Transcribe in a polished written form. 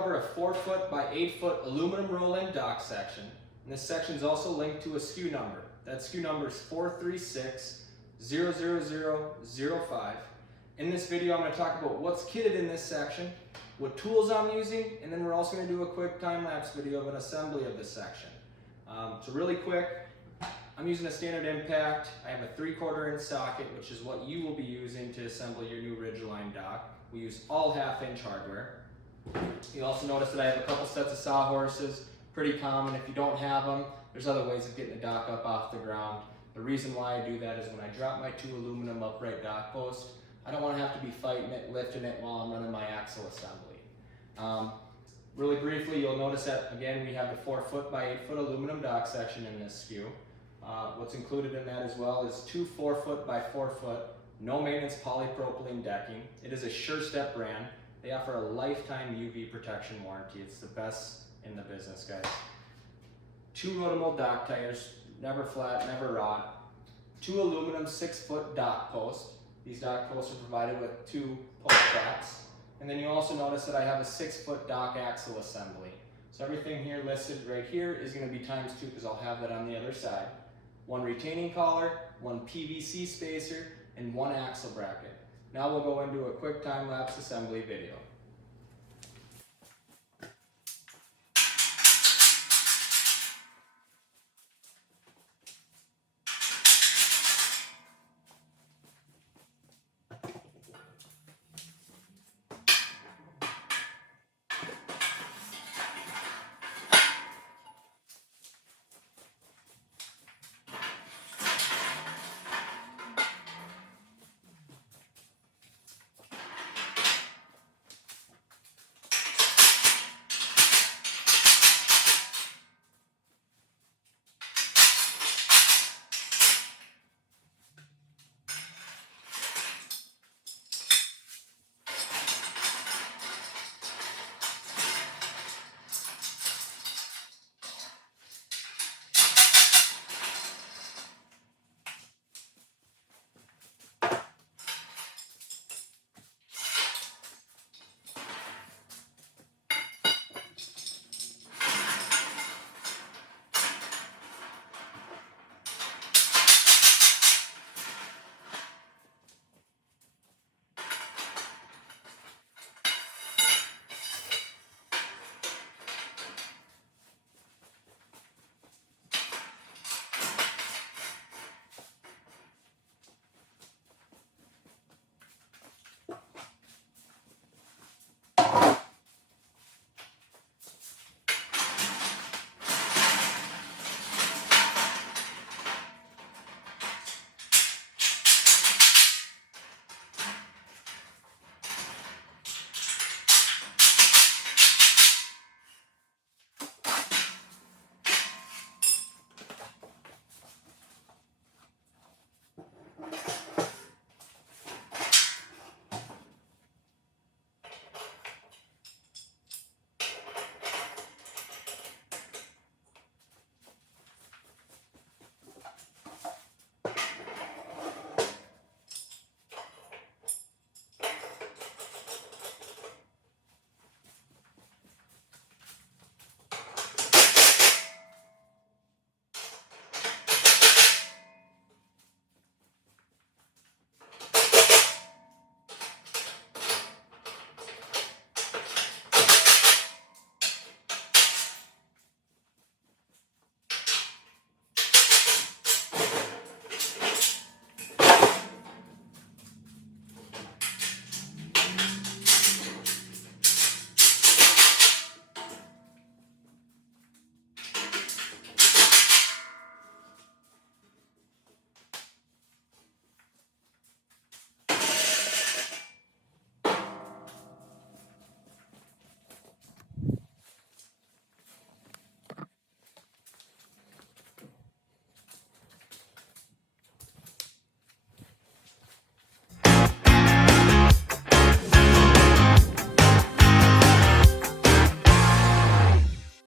cover a 4-foot by 8-foot aluminum roll-in dock section. And this section is also linked to a SKU number. That SKU number is 436-00005. In this video, I'm going to talk about what's kitted in this section, what tools I'm using, and then we're also going to do a quick time-lapse video of an assembly of this section. So really quick, I'm using a standard impact. I have a 3/4 inch socket, which is what you will be using to assemble your new Ridgeline dock. We use all 1/2 inch hardware. You'll also notice that I have a couple sets of sawhorses, pretty common. If you don't have them, there's other ways of getting the dock up off the ground. The reason why I do that is when I drop my 2 aluminum upright dock posts, I don't want to have to be fighting it, lifting it while I'm running my axle assembly. Really briefly, you'll notice that again we have the 4-foot by 8-foot aluminum dock section in this SKU. What's included in that as well is 2 4-foot by 4-foot no maintenance polypropylene decking. It is a SureStep brand. They offer a lifetime UV protection warranty. It's the best in the business, guys. 2 rotomold dock tires, never flat, never rot. 2 aluminum 6-foot dock posts. These dock posts are provided with 2 post tracks. And then you'll also notice that I have a 6-foot dock axle assembly. So everything here listed right here is going to be times 2 because I'll have that on the other side. 1 retaining collar, 1 PVC spacer, and 1 axle bracket. Now we'll go into a quick time-lapse assembly video.